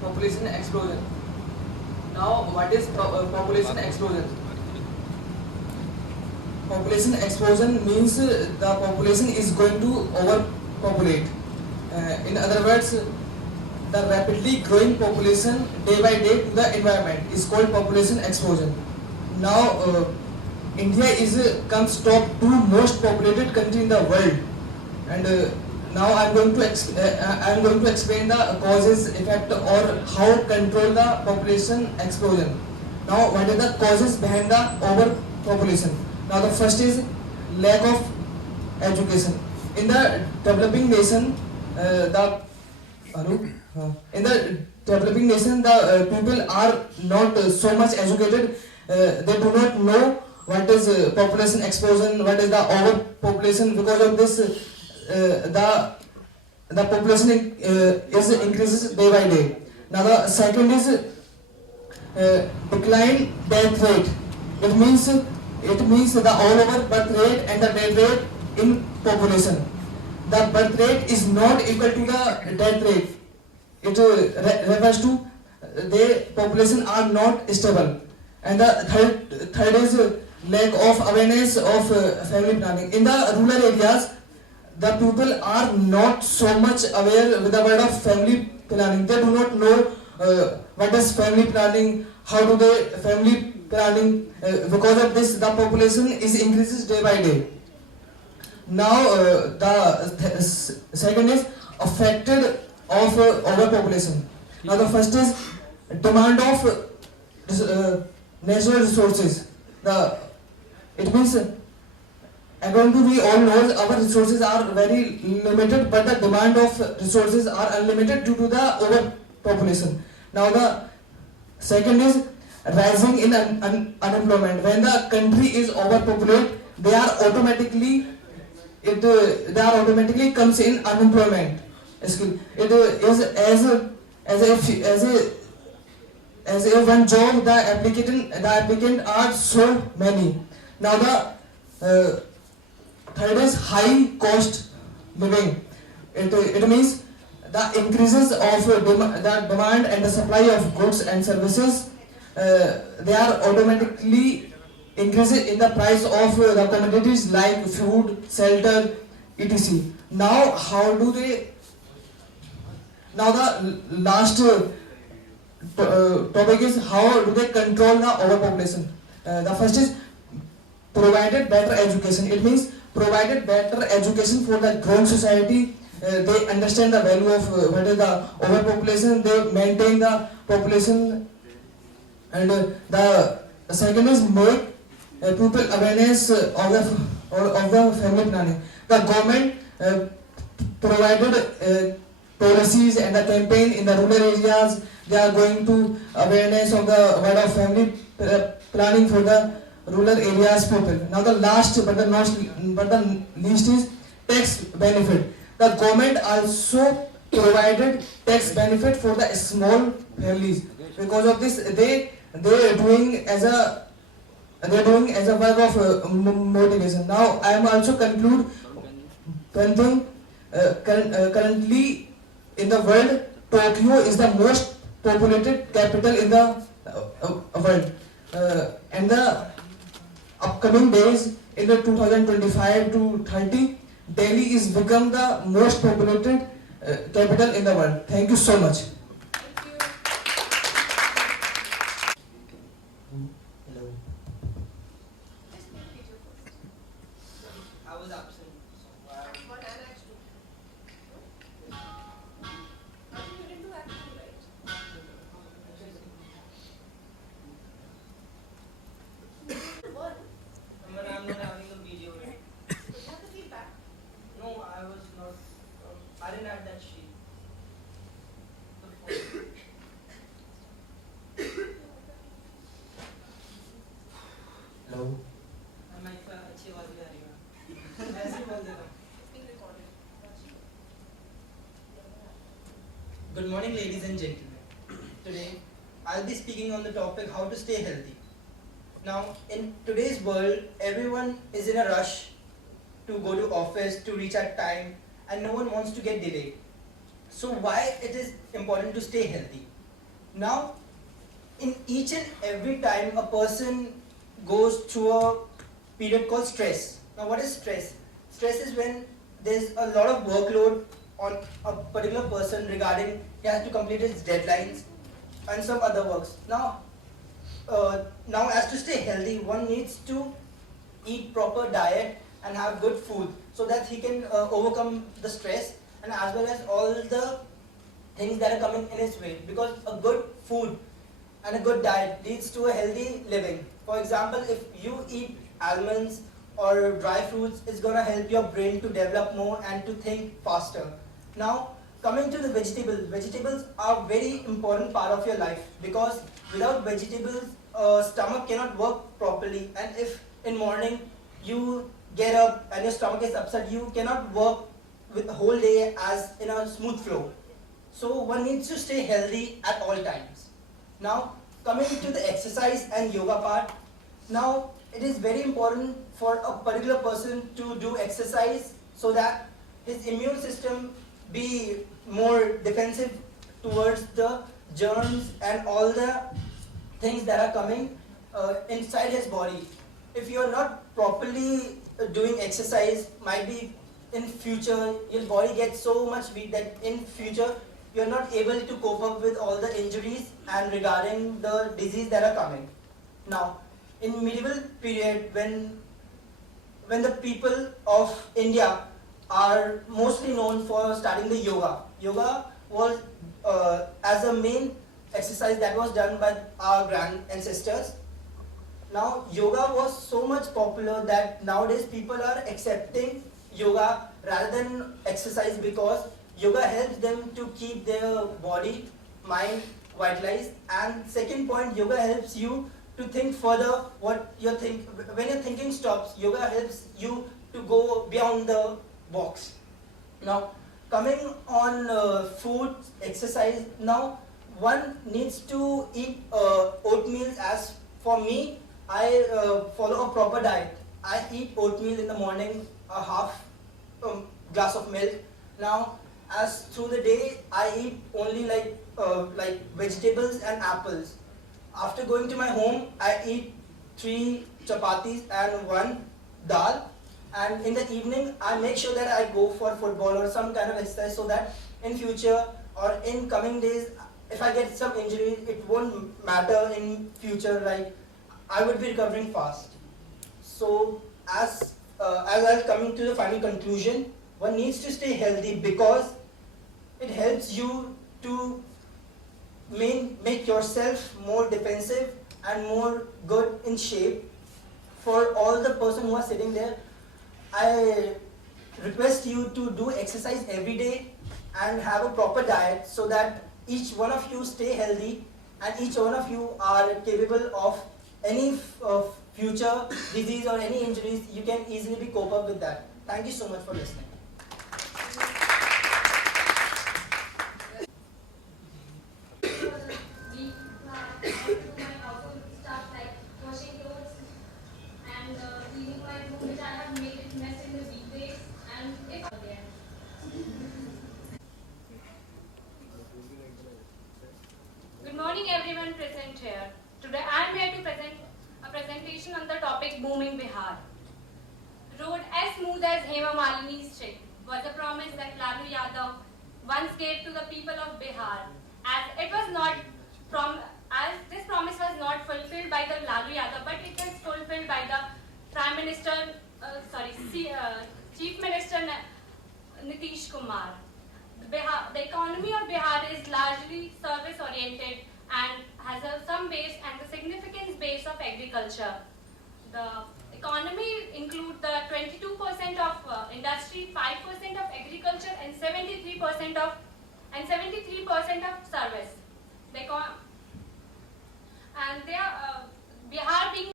population explosion. Now, what is population explosion? Population explosion means the population is going to overpopulate. In other words, the rapidly growing population day by day to the environment is called population explosion. Now, India is comes top 2 most populated country in the world, and now I am going to explain the causes, effect, or how control the population explosion. Now, what are the causes behind the overpopulation? Now, the first is lack of education. In the developing nation, in the developing nation, the people are not so much educated. They do not know what is population explosion, what is the overpopulation. Because of this, the population is increases day by day. Now the second is decline death rate. It means the all over birth rate and the death rate in population. The birth rate is not equal to the death rate. It refers to the population are not stable. And the third is lack of awareness of family planning. In the rural areas, the people are not so much aware with the word of family planning. They do not know what is family planning, how do they family planning. Because of this, the population is increases day by day. Now the second is affected of overpopulation. Now the first is demand of natural resources. It means according to we all know our resources are very limited, but the demand of resources are unlimited due to the overpopulation. Now the second is rising in unemployment. When the country is overpopulated, they are automatically comes in unemployment. It is as a one job, the applicant are so many. Now the third is high cost living. It means the increases of the demand and the supply of goods and services. They are automatically increases in the price of the commodities like food, shelter, etc. Now how do they? Now the last topic is how do they control the overpopulation. The first is provided better education. It means provided better education for the growing society. They understand the value of what is the overpopulation. They maintain the population, and the second is make people awareness of the family planning. The government provided policies and the campaign in the rural areas. They are going to awareness of the word of family planning for the rural areas people. Now the last but the least is tax benefit. The government also provided tax benefit for the small families. Because of this, they are doing as a work of motivation. Now I am also conclude one thing. Currently in the world, Tokyo is the most populated capital in the world, and the upcoming days in the 2025 to 30, Delhi is become the most populated capital in the world. Thank you so much. Hello. I was absent. I'm not having the video. No, I was not. I didn't have that sheet. The phone. Hello. मैं इतना अच्छी आवाज में आ रही हूँ। ऐसे ही बोल देता हूँ। Good morning, ladies and gentlemen. Today, I'll be speaking on the topic how to stay healthy. Now, in today's world, everyone is in a rush to go to office, to reach at time, and no one wants to get delayed. So why it is important to stay healthy? Now, in each and every time a person goes through a period called stress. Now, what is stress? Stress is when there's a lot of workload on a particular person regarding he has to complete his deadlines and some other works. Now as to stay healthy, one needs to eat proper diet and have good food so that he can overcome the stress and as well as all the things that are coming in his way, because a good food and a good diet leads to a healthy living. For example, if you eat almonds or dry fruits, it's going to help your brain to develop more and to think faster. Now, coming to the vegetables are very important part of your life, because without vegetables, stomach cannot work properly, and if in morning you get up and your stomach is upset, you cannot work with the whole day as in a smooth flow. So one needs to stay healthy at all times. Now, coming to the exercise and yoga part, now it is very important for a particular person to do exercise so that his immune system be more defensive towards the germs and all the things that are coming inside his body. If you are not properly doing exercise, might be in future your body gets so much weak that in future you are not able to cope up with all the injuries and regarding the disease that are coming. Now, in medieval period, when the people of India are mostly known for starting the yoga. Yoga was as a main exercise that was done by our grand ancestors. Now, yoga was so much popular that nowadays people are accepting yoga rather than exercise, because yoga helps them to keep their body, mind vitalized. And second point, yoga helps you to think further what you're when your thinking stops, yoga helps you to go beyond the box. Now, coming on food, exercise, now one needs to eat oatmeal. As for me, I follow a proper diet. I eat oatmeal in the morning, a half glass of milk. Now, as through the day, I eat only like vegetables and apples. After going to my home, I eat 3 chapatis and 1 dal. And in the evening, I make sure that I go for football or some kind of exercise so that in future or in coming days, if I get some injury, it won't matter in future. Like I would be recovering fast. So as I'm coming to the final conclusion, one needs to stay healthy because it helps you to make yourself more defensive and more good in shape. For all the person who are sitting there, I request you to do exercise every day and have a proper diet so that each one of you stay healthy and each one of you are capable of any future disease or any injuries. You can easily be cope up with that. Thank you so much for listening. Good morning everyone present here. Today I am here to present a presentation on the topic Booming Bihar. Road as smooth as Hema Malini's check was a promise that Lalu Yadav once gave to the people of Bihar, as this promise was not fulfilled by the Lalu Yadav, but it was fulfilled by the Chief Minister Nitish Kumar. The economy of Bihar is largely service oriented and has some base and the significant base of agriculture. The economy includes the 22% of industry, 5% of agriculture, and 73% of service. Bihar being